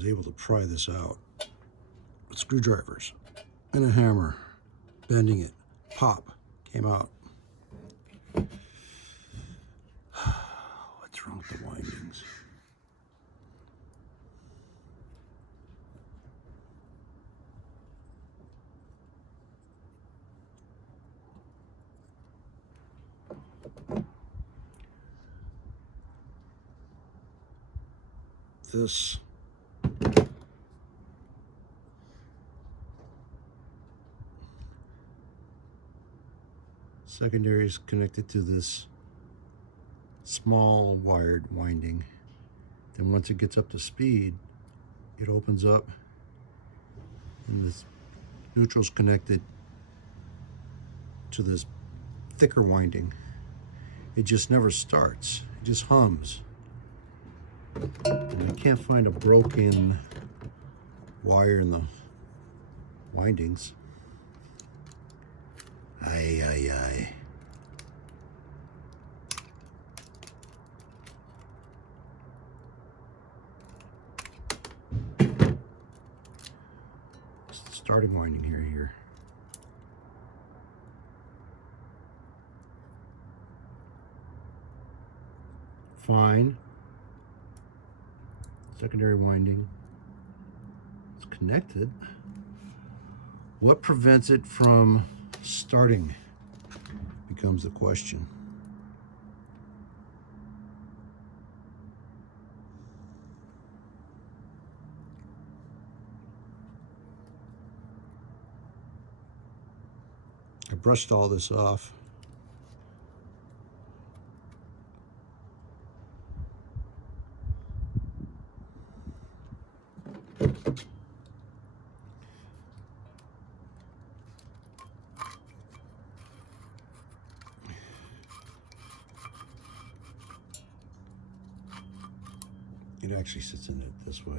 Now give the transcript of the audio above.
was able to pry this out with screwdrivers and a hammer, bending it, pop, came out. What's wrong with the windings? This secondary is connected to this small wired winding. Then once it gets up to speed, it opens up and this neutral is connected to this thicker winding. It just never starts, it just hums. And I can't find a broken wire in the windings. Ay, ay, ay. Starting winding here. Fine. Secondary winding. It's connected. What prevents it from starting becomes the question. I brushed all this off. It actually sits in it this way.